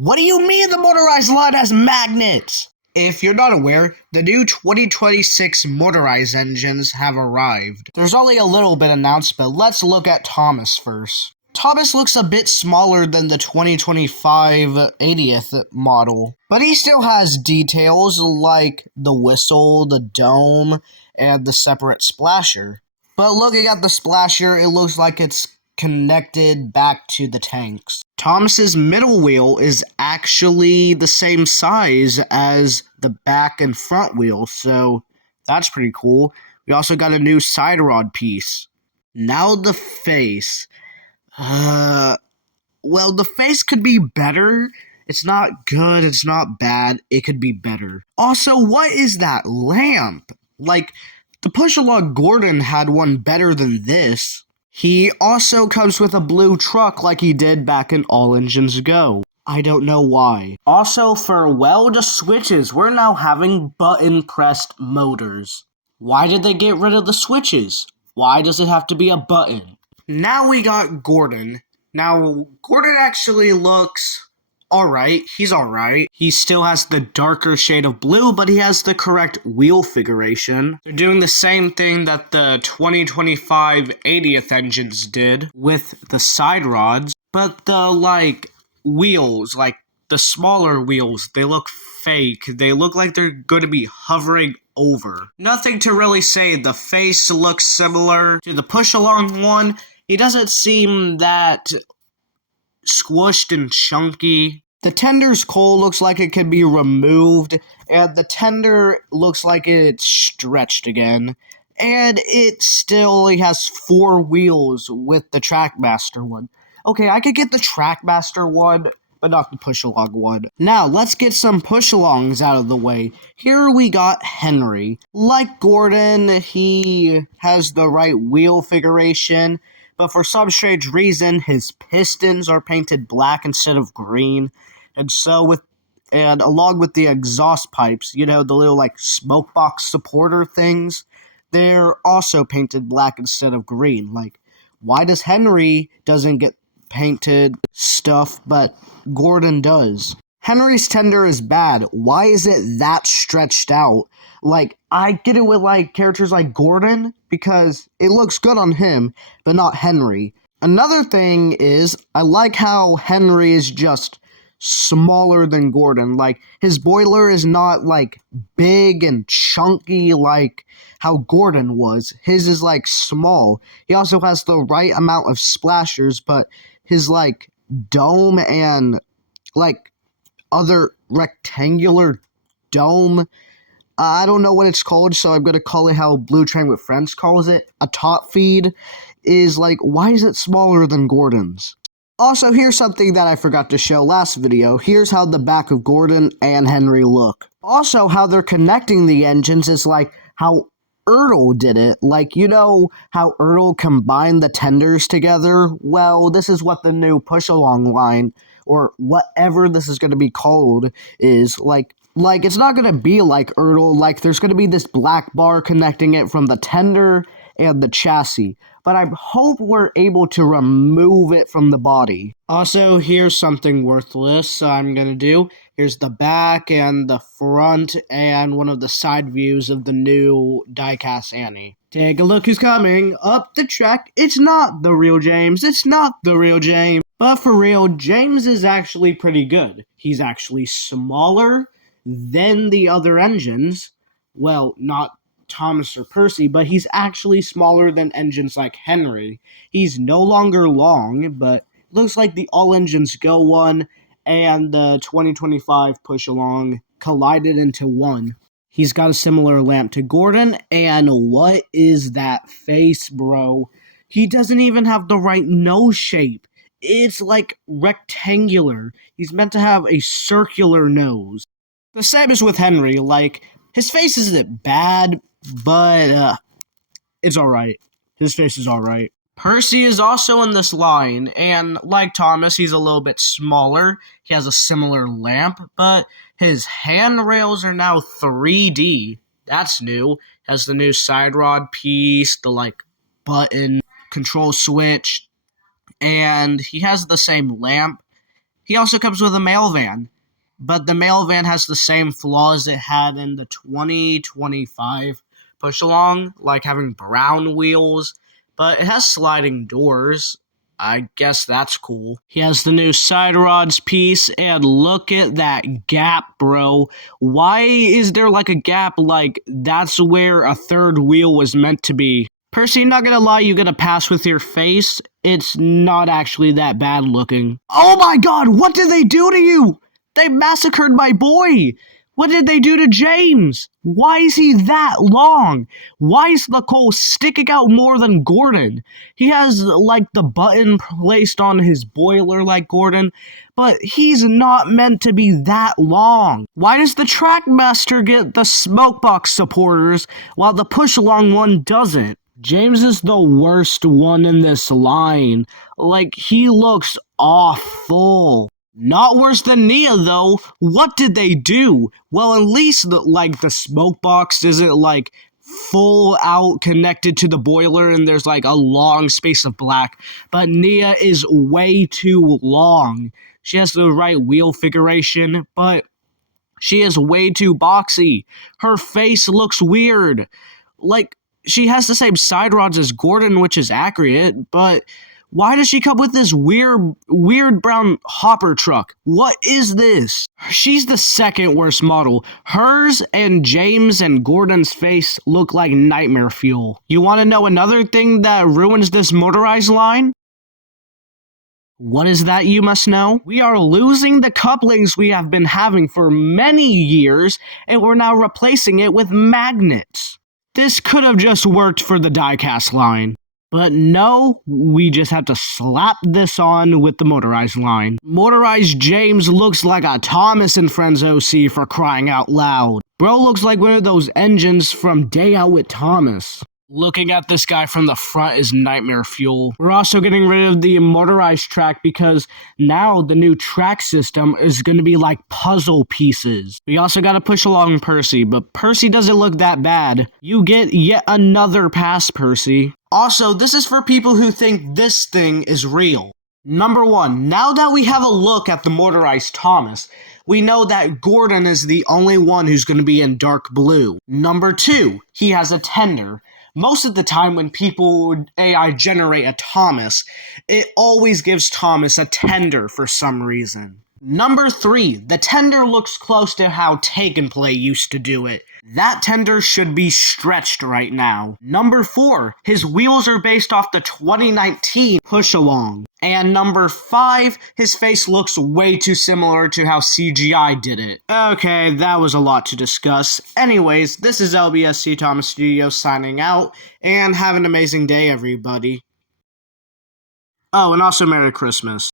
What do you mean the motorized line has magnets? If you're not aware, the new 2026 motorized engines have arrived. There's only a little bit announced, but let's look at Thomas first. Thomas looks a bit smaller than the 2025 80th model, but he still has details like the whistle, the dome, and the separate splasher. But looking at the splasher, it looks like it's connected back to the tanks. Thomas's middle wheel is actually the same size as the back and front wheel, so that's pretty cool. We also got a new side rod piece. Now the face. Well, the face could be better. It's not good, it's not bad, it could be better. Also, what is that lamp? Like, the push-along Gordon had one better than this. He also comes with a blue truck like he did back in All Engines Go. I don't know why. Also, for weld switches, we're now having button-pressed motors. Why did they get rid of the switches? Why does it have to be a button? Now we got Gordon. Now, Gordon actually looks alright. He's alright. He still has the darker shade of blue, but he has the correct wheel figuration. They're doing the same thing that the 2025 80th engines did with the side rods, but the, wheels, the smaller wheels, they look fake. They look like they're going to be hovering over. Nothing to really say. The face looks similar to the push-along one. He doesn't seem that squished and chunky. The tender's coal looks like it could be removed, and the tender looks like it's stretched again. And it still has 4 wheels with the Trackmaster one. Okay, I could get the Trackmaster one, but not the push-along one. Now, let's get some push-alongs out of the way. Here we got Henry. Like Gordon, he has the right wheel figuration, but for some strange reason, his pistons are painted black instead of green. And along with the exhaust pipes, the little smoke box supporter things, they're also painted black instead of green. Why does Henry doesn't get painted stuff, but Gordon does? Henry's tender is bad. Why is it that stretched out? I get it with, characters like Gordon, because it looks good on him, but not Henry. Another thing is, I like how Henry is just smaller than Gordon. His boiler is not, big and chunky like how Gordon was. His is, small. He also has the right amount of splashers, but his, dome and, other rectangular dome, I don't know what it's called, so I'm going to call it how Blue Train with Friends calls it. A top feed is why is it smaller than Gordon's? Also, here's something that I forgot to show last video. Here's how the back of Gordon and Henry look. Also, how they're connecting the engines is how Ertl did it. How Ertl combined the tenders together? Well, this is what the new push-along line, or whatever this is going to be called, is. It's not going to be like Ertl. There's going to be this black bar connecting it from the tender and the chassis. But I hope we're able to remove it from the body. Also, here's something worthless I'm going to do. Here's the back and the front and one of the side views of the new Diecast Annie. Take a look who's coming up the track. It's not the real James. It's not the real James. But for real, James is actually pretty good. He's actually smaller than the other engines. Well, not Thomas or Percy, but he's actually smaller than engines like Henry. He's no longer long, but it looks like the All Engines Go one and the 2025 push-along collided into one. He's got a similar lamp to Gordon, and what is that face, bro? He doesn't even have the right nose shape. It's rectangular. He's meant to have a circular nose. The same as with Henry, his face isn't bad, but it's alright. His face is alright. Percy is also in this line, and like Thomas, he's a little bit smaller. He has a similar lamp, but his handrails are now 3D. That's new. Has the new side rod piece, the button control switch, and he has the same lamp. He also comes with a mail van, but the mail van has the same flaws it had in the 2025 push along, like having brown wheels, but it has sliding doors. I guess that's cool. He has the new side rods piece, and look at that gap, bro. Why is there like a gap? Like, that's where a third wheel was meant to be. Percy, not gonna lie, you get a pass with your face. It's not actually that bad looking. Oh my god, what did they do to you? They massacred my boy! What did they do to James? Why is he that long? Why is the coal sticking out more than Gordon? He has, like, the button placed on his boiler like Gordon, but he's not meant to be that long. Why does the Trackmaster get the smokebox supporters while the push-along one doesn't? James is the worst one in this line. Like, he looks awful. Not worse than Nia, though. What did they do? Well, at least, the smoke box isn't, full out connected to the boiler and there's, a long space of black. But Nia is way too long. She has the right wheel configuration, but she is way too boxy. Her face looks weird. She has the same side rods as Gordon, which is accurate, but why does she come with this weird brown hopper truck? What is this? She's the second worst model. Hers and James and Gordon's face look like nightmare fuel. You want to know another thing that ruins this motorized line? What is that, you must know? We are losing the couplings we have been having for many years, and we're now replacing it with magnets. This could have just worked for the diecast line. But no, we just have to slap this on with the motorized line. Motorized James looks like a Thomas and Friends OC, for crying out loud. Bro looks like one of those engines from Day Out with Thomas. Looking at this guy from the front is nightmare fuel. We're also getting rid of the motorized track because now the new track system is going to be like puzzle pieces. We also got to push along Percy, but Percy doesn't look that bad. You get yet another pass, Percy. Also, this is for people who think this thing is real. Number one, now that we have a look at the motorized Thomas, we know that Gordon is the only one who's going to be in dark blue. Number two, he has a tender. Most of the time when people AI generate a Thomas, it always gives Thomas a tender for some reason. Number three, the tender looks close to how Take and Play used to do it. That tender should be stretched right now. Number four, his wheels are based off the 2019 push-along. And number five, his face looks way too similar to how CGI did it. Okay, that was a lot to discuss. Anyways, this is LBSC Thomas Studios signing out, and have an amazing day, everybody. Oh, and also Merry Christmas.